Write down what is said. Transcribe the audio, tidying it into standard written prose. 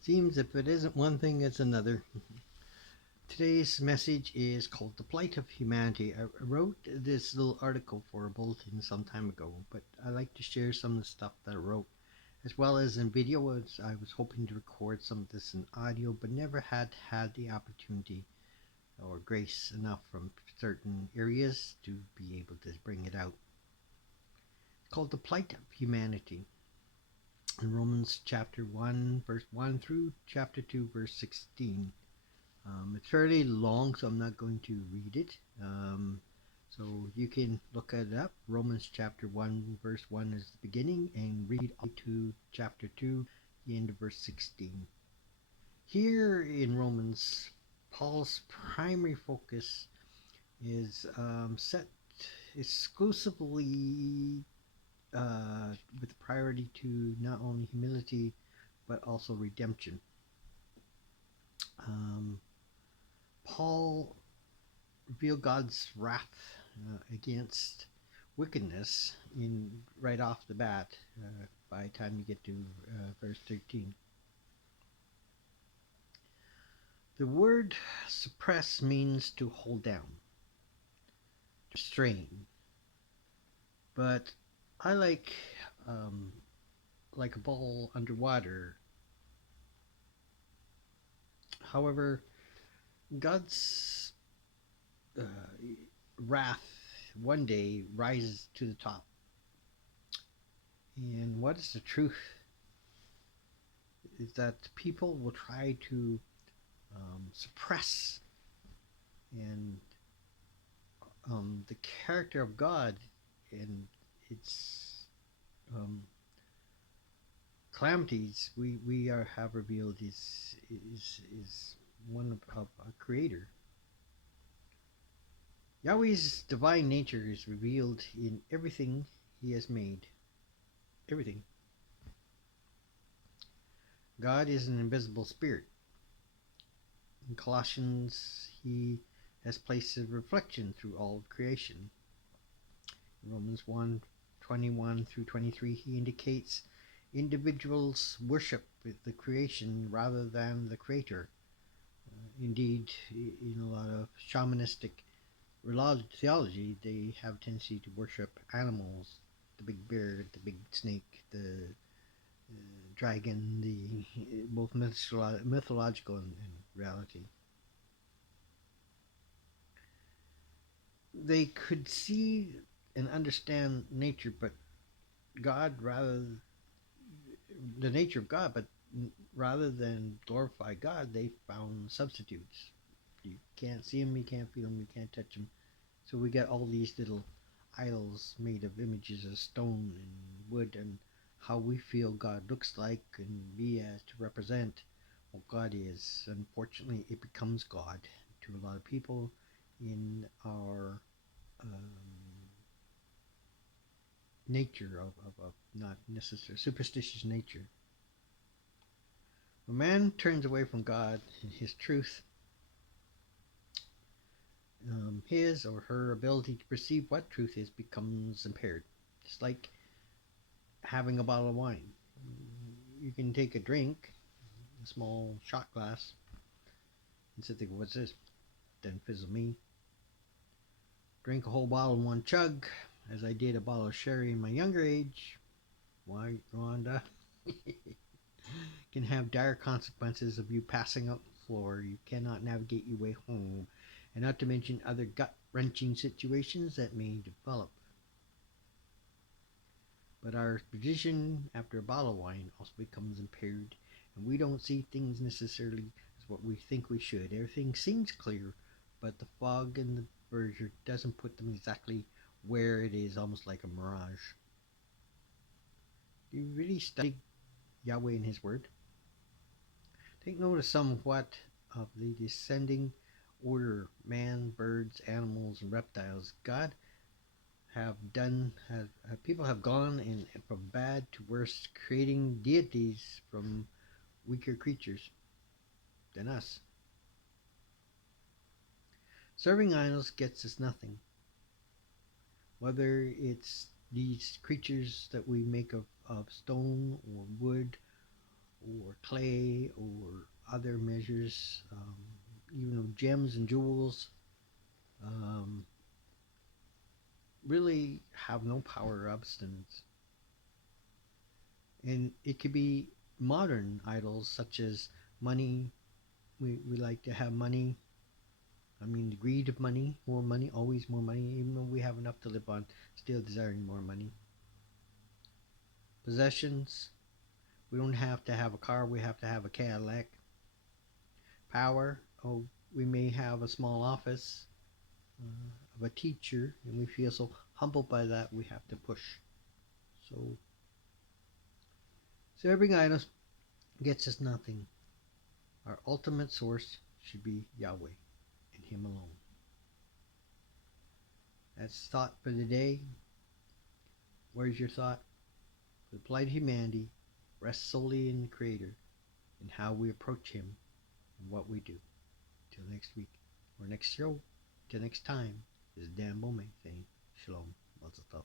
Seems if it isn't one thing, it's another. Today's message is called The Plight of Humanity. I wrote this little article for a bulletin some time ago, but I like to share some of the stuff that I wrote as well as in video. As I was hoping to record some of this in audio, but never had the opportunity or grace enough from certain areas to be able to bring it out. It's called The Plight of Humanity. In Romans chapter 1, verse 1 through chapter 2, verse 16. It's fairly long, so I'm not going to read it. So you can look it up. Romans chapter 1, verse 1 is the beginning, and read up to chapter 2, the end of verse 16. Here in Romans, Paul's primary focus is set exclusively with priority to not only humility but also redemption. Paul revealed God's wrath against wickedness in right off the bat by the time you get to verse 13. The word suppress means to hold down, to restrain, but I like a ball underwater. However, God's wrath one day rises to the top. And what is the truth? Is that people will try to suppress and the character of God and its calamities we have revealed is one of a creator. Yahweh's divine nature is revealed in everything he has made. Everything. God is an invisible spirit. In Colossians, he has placed a reflection through all of creation. In Romans 1:21 through 23, he indicates individuals worship the creation rather than the creator. Indeed, in a lot of shamanistic theology, they have a tendency to worship animals, the big bear, the big snake, the dragon, the both mythological and reality. They could see and understand nature, but God the nature of God, but rather than glorify God, they found substitutes. You can't see them, you can't feel them, you can't touch them. So we get all these little idols made of images of stone and wood and how we feel God looks like and we as to represent what God is. Unfortunately, it becomes God to a lot of people in our nature of not necessarily superstitious nature. When man turns away from God and his truth, his or her ability to perceive what truth is becomes impaired. It's like having a bottle of wine. You can take a drink, a small shot glass, and sit there, what's this? Then fizzle me. Drink a whole bottle in one chug, as I did a bottle of sherry in my younger age. Why, Rhonda? Can have dire consequences of you passing out the floor. You cannot navigate your way home, and not to mention other gut-wrenching situations that may develop. But our vision after a bottle of wine also becomes impaired, and we don't see things necessarily as what we think we should. Everything seems clear, but the fog and the verger doesn't put them exactly where it is, almost like a mirage. Do you really study Yahweh and his word? Take notice somewhat of the descending order: man, birds, animals, and reptiles. God people have gone from bad to worse, creating deities from weaker creatures than us. Serving idols gets us nothing. Whether it's these creatures that we make of stone or wood or clay or other measures, gems and jewels, um, really have no power or substance. And it could be modern idols such as money. We like to have money. I mean, the greed of money, always more money, even though we have enough to live on, still desiring more money. Possessions, we don't have to have a car, we have to have a Cadillac. Power, oh, we may have a small office of a teacher, and we feel so humbled by that we have to push. So, serving idols gets us nothing. Our ultimate source should be Yahweh and Him alone. That's thought for the day. Where's your thought? The plight of humanity rests solely in the Creator and how we approach Him and what we do. Till next week or next show. Till next time. This is Dan Bowman saying Shalom. Lots of stuff.